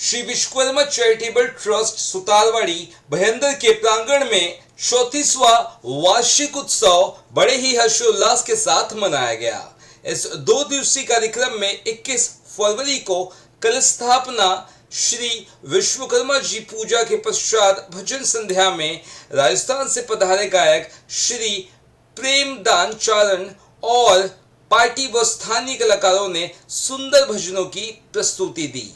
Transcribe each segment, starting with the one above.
Shri Vishwakarma charitable trust सुतारवाड़ी Bhayandar के प्रांगण में 34वां वार्षिक उत्सव बड़े ही हर्षोल्लास के साथ मनाया गया। इस 2 दिवसीय कार्यक्रम में 21 फरवरी को कलश स्थापना, श्री विश्वकर्मा जी पूजा के पश्चात भजन संध्या में राजस्थान से पधारे गायक श्री प्रेमदान चारण और पार्टी व स्थानीय कलाकारों ने सुंदर भजनों की प्रस्तुति दी।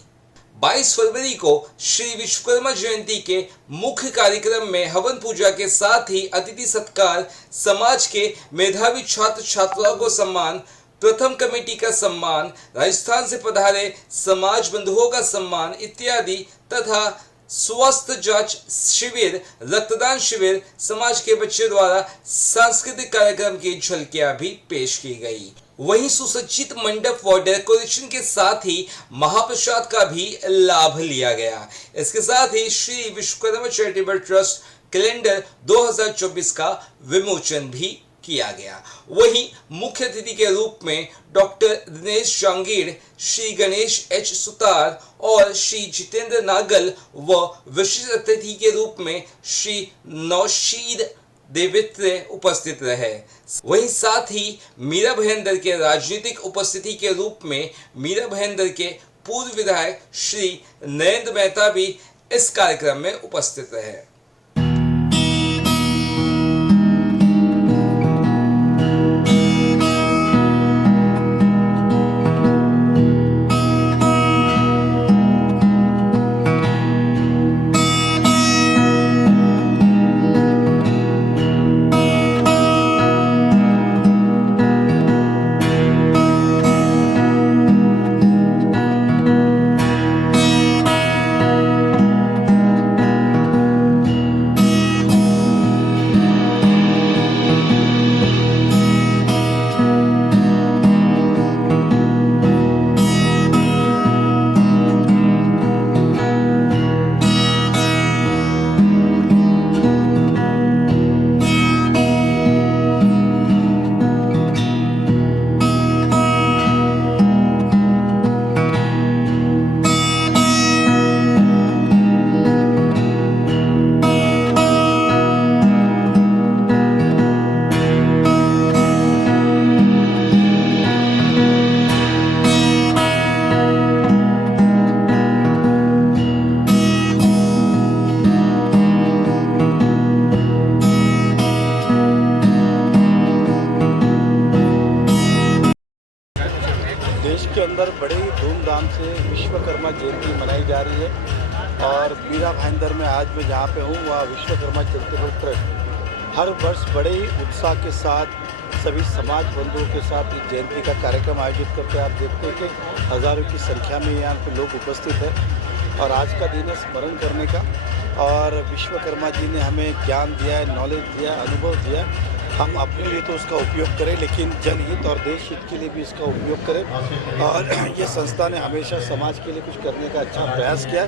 22 फरवरी को श्री विश्वकर्मा जयंती के मुख्य कार्यक्रम में हवन पूजा के साथ ही अतिथि सत्कार, समाज के मेधावी छात्र छात्राओं को सम्मान, प्रथम कमेटी का सम्मान, राजस्थान से पधारे समाज बंधुओं का सम्मान इत्यादि तथा स्वास्थ्य जांच शिविर, रक्तदान शिविर, समाज के बच्चे द्वारा सांस्कृतिक कार्यक्रम की झलकियां भी पेश की गई। वहीं सुसज्जित मंडप व डेकोरेशन के साथ ही महाप्रसाद का भी लाभ लिया गया। इसके साथ ही Shri Vishwakarma charitable trust calendar 2024 का विमोचन भी किया गया। वहीं मुख्य अतिथि के रूप में डॉक्टर दिनेश जांगीर, श्री गणेश एच सुतार और श्री जितेंद्र नागल व विशिष्ट अतिथि के रूप में श्री नौशीद देवित्र उपस्थित रहे। वहीं साथ ही मीरा भयंदर के राजनीतिक उपस्थिति के रूप में मीरा भयंदर के पूर्व विधायक श्री नरेंद्र मेहता भी इस कार्यक्रम में उपस्थित रहे। देश के अंदर बड़े ही धूमधाम से विश्वकर्मा जयंती मनाई जा रही है और मीरा भाईंदर में आज मैं जहाँ पे हूँ वह विश्वकर्मा चैरिटेबल ट्रस्ट हर वर्ष बड़े ही उत्साह के साथ सभी समाज बंधुओं के साथ इस जयंती का कार्यक्रम आयोजित करते हैं। आप देखते हैं कि हज़ारों की संख्या में यहाँ पे लोग उपस्थित हैं और आज का दिन है स्मरण करने का। और विश्वकर्मा जी ने हमें ज्ञान दिया है, नॉलेज दिया, अनुभव दिया। हम अपने लिए तो उसका उपयोग करें, लेकिन जनहित और देश हित के लिए भी इसका उपयोग करें। और ये संस्था ने हमेशा समाज के लिए कुछ करने का अच्छा प्रयास किया।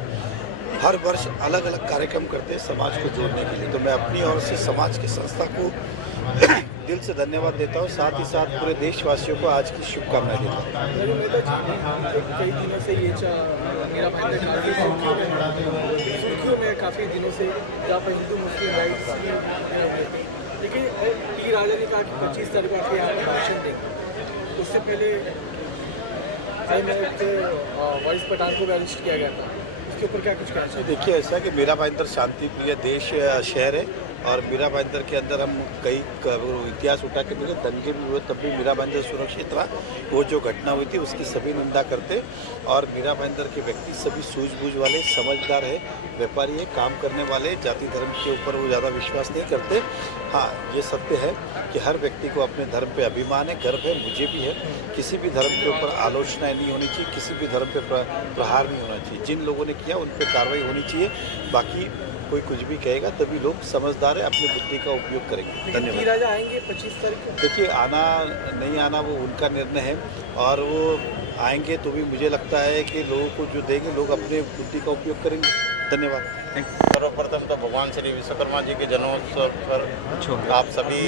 हर वर्ष अलग अलग कार्यक्रम करते हैं समाज को जोड़ने के लिए। तो मैं अपनी ओर से समाज की संस्था को दिल से धन्यवाद देता हूँ, साथ ही साथ पूरे देशवासियों को आज की शुभकामनाएं देता हूँ। कई दिनों से ये मेरा भाई काफ़ी सुर्खियों में काफ़ी दिनों से जहाँ पर हिंदू मुस्लिम राइट्स की, लेकिन टी राजा ने कहा कि 25 तारीख को आके यहाँ पर भाषण देंगे। उससे पहले वाइस पठान को भी अरेस्ट किया गया था, इसके ऊपर क्या कुछ कहना चाहिए? देखिए, ऐसा कि मीरा भाईंदर शांति प्रिय देश शहर है और मीरा भाईंदर के अंदर हम कई इतिहास उठा के देखें, दंगे भी हुए तब भी मीरा भाईंदर सुरक्षित रहा। वो जो घटना हुई थी उसकी सभी निंदा करते और मीरा भाईंदर के व्यक्ति सभी सूझबूझ वाले, समझदार है, व्यापारी है, काम करने वाले, जाति धर्म के ऊपर वो ज़्यादा विश्वास नहीं करते। हाँ, ये सत्य है कि हर व्यक्ति को अपने धर्म पे अभिमान है, गर्व है, मुझे भी है। किसी भी धर्म के ऊपर आलोचनाएं नहीं होनी चाहिए, किसी भी धर्म पे प्रहार नहीं होना चाहिए। जिन लोगों ने किया उन पर कार्रवाई होनी चाहिए। बाकी कोई कुछ भी कहेगा तभी लोग समझदार है, अपनी बुद्धि का उपयोग करेंगे। धन्यवाद। राजा आएंगे 25 तारीख को? देखिए, आना नहीं आना वो उनका निर्णय है और वो आएंगे तो भी मुझे लगता है कि लोगों को जो देंगे लोग अपने बुद्धि का उपयोग करेंगे। धन्यवाद। सर्वप्रथम तो भगवान श्री विश्वकर्मा जी के जन्मोत्सव पर आप सभी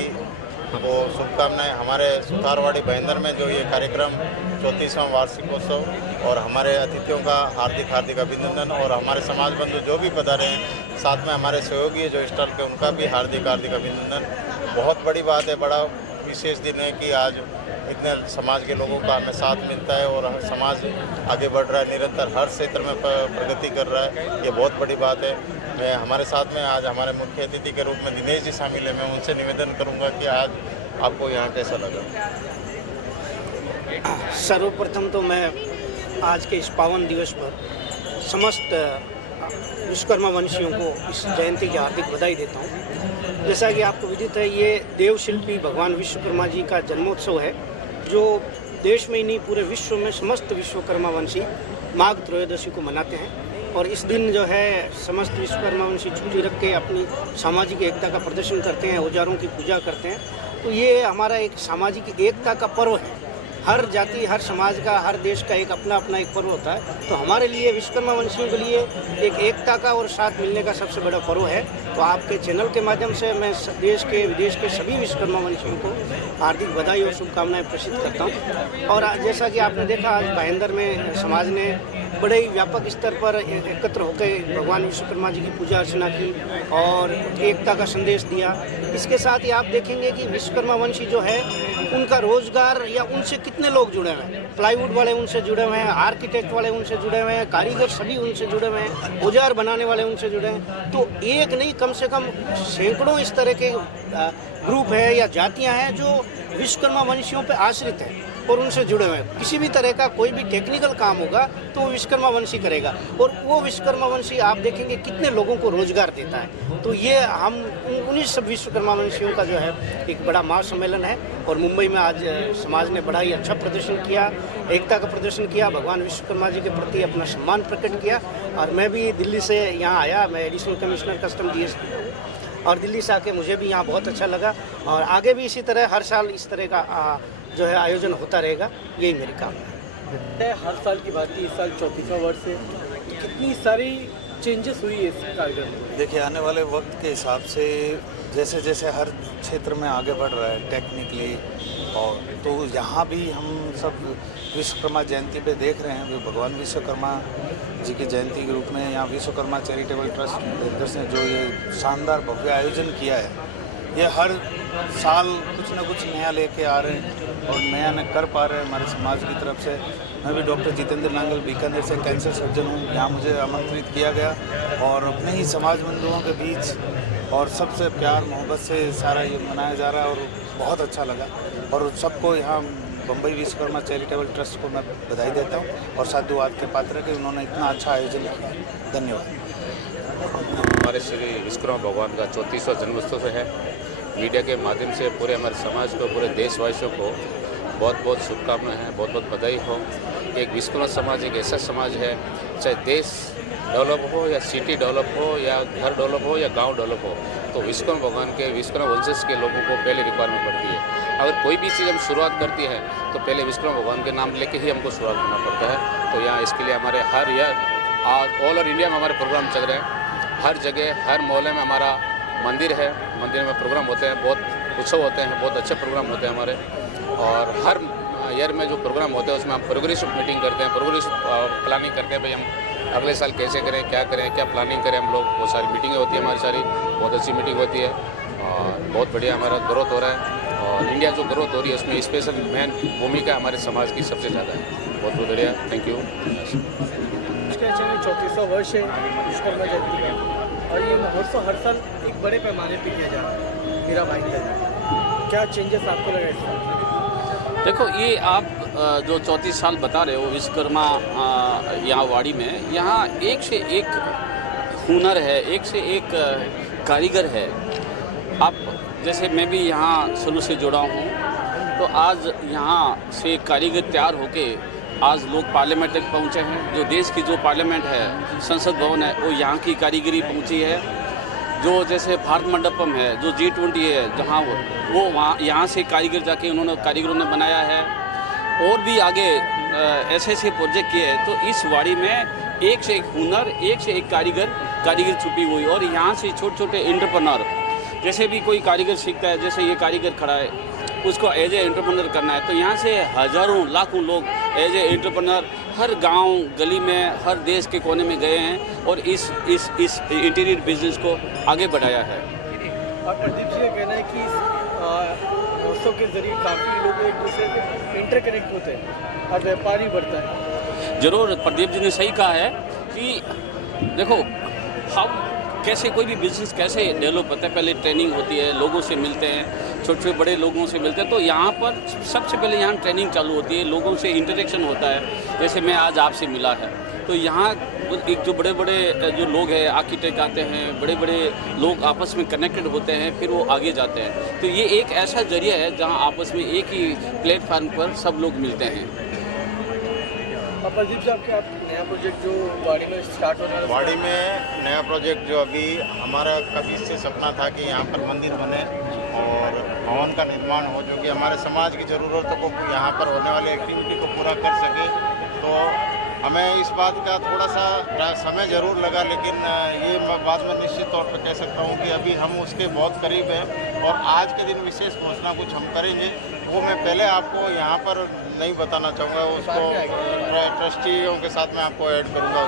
वो शुभकामनाएं हमारे सुतारवाड़ी भयंदर में जो ये कार्यक्रम 34वां वार्षिकोत्सव और हमारे अतिथियों का हार्दिक हार्दिक अभिनंदन और हमारे समाज बंधु जो भी पधारे हैं, साथ में हमारे सहयोगी जो स्टॉल के उनका भी हार्दिक हार्दिक अभिनंदन। बहुत बड़ी बात है, बड़ा विशेष दिन है कि आज इतने समाज के लोगों का हमें साथ मिलता है और समाज आगे बढ़ रहा है, निरंतर हर क्षेत्र में प्रगति कर रहा है। ये बहुत बड़ी बात है। मैं हमारे साथ में आज हमारे मुख्य अतिथि के रूप में दिनेश जी शामिल है। मैं उनसे निवेदन करूंगा कि आज आपको यहाँ कैसा लगा। सर्वप्रथम तो मैं आज के इस पावन दिवस पर समस्त विश्वकर्मा वंशियों को इस जयंती की हार्दिक बधाई देता हूँ। जैसा कि आपको विदित है, ये देवशिल्पी भगवान विश्वकर्मा जी का जन्मोत्सव है, जो देश में ही नहीं पूरे विश्व में समस्त विश्वकर्मा वंशी माघ त्रयोदशी को मनाते हैं। और इस दिन जो है समस्त विश्वकर्मा वंशी छुट्टी रख के अपनी सामाजिक एकता का प्रदर्शन करते हैं, औजारों की पूजा करते हैं। तो ये हमारा एक सामाजिक एकता का पर्व है। हर जाति, हर समाज का, हर देश का एक अपना अपना एक पर्व होता है। तो हमारे लिए विश्वकर्मा वंशियों के लिए एक एकता का और साथ मिलने का सबसे बड़ा पर्व है। तो आपके चैनल के माध्यम से मैं देश के विदेश के सभी विश्वकर्मा वंशियों को हार्दिक बधाई और शुभकामनाएं प्रेषित करता हूं। और जैसा कि आपने देखा, आज भाईंदर में समाज ने बड़े ही व्यापक स्तर पर एकत्र होकर भगवान विश्वकर्मा जी की पूजा अर्चना की और एकता का संदेश दिया। इसके साथ ही आप देखेंगे कि विश्वकर्मा वंशी जो है उनका रोजगार या उनसे कितने लोग जुड़े हुए हैं। प्लाईवुड वाले उनसे जुड़े हुए हैं, आर्किटेक्ट वाले उनसे जुड़े हुए हैं, कारीगर सभी उनसे जुड़े हुए हैं, औजार बनाने वाले उनसे जुड़े हैं। तो एक नहीं, कम से कम सैकड़ों इस तरह के ग्रुप है या जातियां हैं जो विश्वकर्मा वंशियों पर आश्रित हैं और उनसे जुड़े हुए हैं। किसी भी तरह का कोई भी टेक्निकल काम होगा तो वो विश्वकर्मा वंशी करेगा और वो विश्वकर्मा वंशी आप देखेंगे कितने लोगों को रोजगार देता है। तो ये हम उन्हीं सब विश्वकर्मा वंशियों का जो है एक बड़ा महासम्मेलन है। और मुंबई में आज समाज ने बड़ा ही अच्छा प्रदर्शन किया, एकता का प्रदर्शन किया, भगवान विश्वकर्मा जी के प्रति अपना सम्मान प्रकट किया। और मैं भी दिल्ली से यहाँ आया, मैं एडिशनल कमिश्नर कस्टम GST हूँ और दिल्ली से आके मुझे भी यहाँ बहुत अच्छा लगा। और आगे भी इसी तरह हर साल इस तरह का जो है आयोजन होता रहेगा, यही मेरी कामना है। हर साल की बात थी, इस साल 34वां वर्ष है, कितनी सारी चेंजेस हुई है इस कार्यक्रम में। देखिए, आने वाले वक्त के हिसाब से जैसे जैसे हर क्षेत्र में आगे बढ़ रहा है टेक्निकली, और तो यहाँ भी हम सब विश्वकर्मा जयंती पे देख रहे हैं, भगवान विश्वकर्मा जी की जयंती के रूप में यहाँ विश्वकर्मा चैरिटेबल ट्रस्ट भेंदर ने जो ये शानदार भव्य आयोजन किया है, ये हर साल कुछ न कुछ नया लेके आ रहे हैं और नया न कर पा रहे हैं हमारे समाज की तरफ से। मैं भी डॉक्टर जितेंद्र नांगल बीकानेर से कैंसर सर्जन हूँ। यहाँ मुझे आमंत्रित किया गया और अपने ही समाज बंधुओं के बीच और सबसे प्यार मोहब्बत से सारा ये मनाया जा रहा है और बहुत अच्छा लगा। और सबको यहाँ बम्बई विश्वकर्मा चैरिटेबल ट्रस्ट को मैं बधाई देता हूँ और साधुवाद के पात्र कि उन्होंने इतना अच्छा आयोजन किया। धन्यवाद। हमारे श्री विश्वकर्मा भगवान का 34वां जन्मोत्सव है। मीडिया के माध्यम से पूरे हमारे समाज को, पूरे देशवासियों को बहुत बहुत शुभकामनाएं हैं, बहुत बहुत बधाई हो। एक विश्वकर्मा समाज एक ऐसा समाज है, चाहे देश डेवलप हो या सिटी डेवलप हो या घर डेवलप हो या गांव डेवलप हो, तो विश्वकर्मा भगवान के, विश्वकर्मा वंशज के लोगों को पहले रिक्वायरमेंट पड़ती है। अगर कोई भी चीज़ हम शुरुआत करती है तो पहले विश्वकर्मा भगवान के नाम लेके ही हमको शुरुआत करना पड़ता है। तो यहाँ इसके लिए हमारे हर ईयर ऑल ओवर इंडिया में हमारे प्रोग्राम चल रहे हैं। हर जगह, हर मोहल्ले में हमारा मंदिर है, मंदिर में प्रोग्राम होते हैं, बहुत उत्सव होते हैं, बहुत अच्छे प्रोग्राम होते हैं हमारे। और हर ईयर में जो प्रोग्राम होते हैं उसमें हम प्रोग्रेस मीटिंग करते हैं, प्रोग्रेस प्लानिंग करते हैं, भाई हम अगले साल कैसे करें, क्या प्लानिंग करें हम लोग। वो सारी मीटिंगें होती है हमारी, सारी बहुत अच्छी मीटिंग होती है और बहुत बढ़िया हमारा ग्रोथ हो रहा है। और इंडिया जो ग्रोथ हो रही है उसमें स्पेशल मेन भूमिका हमारे समाज की सबसे ज़्यादा है। बहुत बहुत बढ़िया, थैंक यू। 34वां वर्ष है विश्वकर्मा जयंती का और ये महोत्सव हर साल एक बड़े पैमाने पर किया जा रहा है। मेरा भाई, क्या चेंजेस आपको लगा इस साल? देखो, ये आप जो 34 साल बता रहे हो विश्वकर्मा यहाँ वाड़ी में, यहाँ एक से एक हुनर है, एक से एक कारीगर है। आप जैसे मैं भी यहाँ शुरू से जुड़ा हूँ, तो आज यहाँ से कारीगर तैयार होके आज लोग पार्लियामेंट तक पहुँचे हैं। जो देश की जो पार्लियामेंट है, संसद भवन है, वो यहाँ की कारीगरी पहुँची है। जो जैसे भारत मंडपम है, जो G20 है, जहाँ वो वहाँ यहाँ से कारीगरों ने बनाया है। और भी आगे ऐसे ऐसे प्रोजेक्ट किए हैं। तो इस वाड़ी में एक से एक हुनर, एक से एक कारीगर छुपी हुई। और यहाँ से छोटे छोटे एंटरप्रेन्योर जैसे भी कोई कारीगर सीखता है, जैसे ये कारीगर खड़ा है, उसको एज ए एंटरप्रेन्योर करना है, तो यहाँ से हज़ारों लाखों लोग एज ए एंटरप्रेन्योर हर गांव गली में, हर देश के कोने में गए हैं और इस इंटीरियर बिजनेस को आगे बढ़ाया है। और प्रदीप जी का कहना है कि इस महोत्सव के जरिए काफ़ी लोग एक दूसरे से इंटरकनेक्ट होते हैं और व्यापार भी बढ़ता है। जरूर प्रदीप जी ने सही कहा है कि देखो, हम कैसे कोई भी बिजनेस कैसे डेवलप होता है, पहले ट्रेनिंग होती है, लोगों से मिलते हैं, छोटे छोटे बड़े लोगों से मिलते हैं, तो यहाँ पर सबसे पहले यहाँ ट्रेनिंग चालू होती है, लोगों से इंटरेक्शन होता है। जैसे मैं आज आपसे मिला है, तो यहाँ एक जो बड़े बड़े जो लोग हैं, आर्किटेक्ट आते हैं, बड़े बड़े लोग आपस में कनेक्टेड होते हैं, फिर वो आगे जाते हैं। तो ये एक ऐसा जरिया है जहाँ आपस में एक ही प्लेटफार्म पर सब लोग मिलते हैं। और प्रदीप साहब के आप नया प्रोजेक्ट जो वाड़ी में स्टार्ट होने वाला है, वाड़ी में नया प्रोजेक्ट जो अभी हमारा कभी से सपना था कि यहाँ पर मंदिर बने और भवन का निर्माण हो, जो कि हमारे समाज की ज़रूरतों को यहाँ पर होने वाली एक्टिविटी को पूरा कर सके। तो हमें इस बात का थोड़ा सा समय ज़रूर लगा, लेकिन ये मैं बात में निश्चित तौर पर कह सकता हूँ कि अभी हम उसके बहुत करीब हैं और आज के दिन विशेष घोषणा कुछ हम करेंगे, वो मैं पहले आपको यहाँ पर नहीं बताना चाहूँगा। उसको ट्रस्टियों के साथ मैं आपको ऐड करूँगा,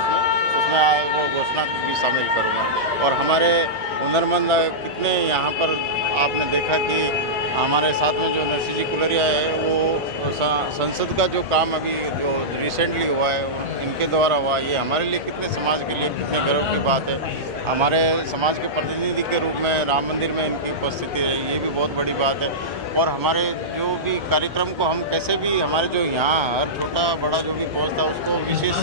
उसमें वो घोषणा भी शामिल करूँगा। और हमारे हुनरमंद कितने यहाँ पर आपने देखा कि हमारे साथ में जो नरसिंह जी कुलरिया है, वो संसद का जो काम अभी जो रिसेंटली हुआ है इनके द्वारा हुआ, ये हमारे लिए कितने समाज के लिए कितने गर्व की बात है। हमारे समाज के प्रतिनिधि के रूप में राम मंदिर में इनकी उपस्थिति है, ये भी बहुत बड़ी बात है। और हमारे जो भी कार्यक्रम को हम कैसे भी, हमारे जो यहाँ हर छोटा बड़ा जो भी पहुँचता है उसको विशेष,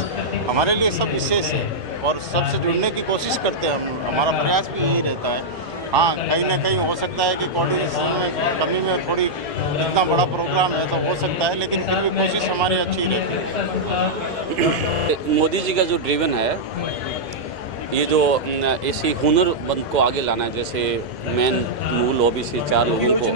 हमारे लिए सब विशेष है और सबसे जुड़ने की कोशिश करते हैं हम, हमारा प्रयास भी यही रहता है। हाँ, कहीं ना कहीं हो सकता है कि कोऑर्डिनेशन में कमी में थोड़ी, इतना बड़ा प्रोग्राम है तो हो सकता है, लेकिन फिर भी कोशिश हमारी अच्छी रहती है। मोदी जी का जो ड्रिवन है, ये जो ऐसी हुनरमंद को आगे लाना है, जैसे मेन मूल ओबीसी 4 लोगों को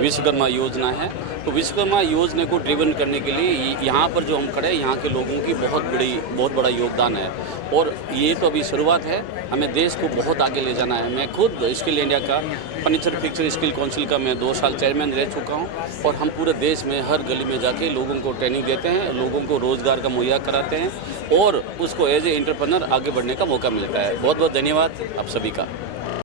विश्वकर्मा योजना है, तो विश्वकर्मा योजना को ड्रिवन करने के लिए यहाँ पर जो हम खड़े हैं, यहाँ के लोगों की बहुत बड़ा योगदान है। और ये तो अभी शुरुआत है, हमें देश को बहुत आगे ले जाना है। मैं खुद स्किल इंडिया का फर्नीचर फिक्सर स्किल काउंसिल का मैं 2 साल चेयरमैन रह चुका हूँ और हम पूरे देश में हर गली में जाके लोगों को ट्रेनिंग देते हैं, लोगों को रोज़गार का मुहैया कराते हैं और उसको एज ए एंटरप्रेन्योर आगे बढ़ने का मौका मिलता है। बहुत बहुत धन्यवाद आप सभी का।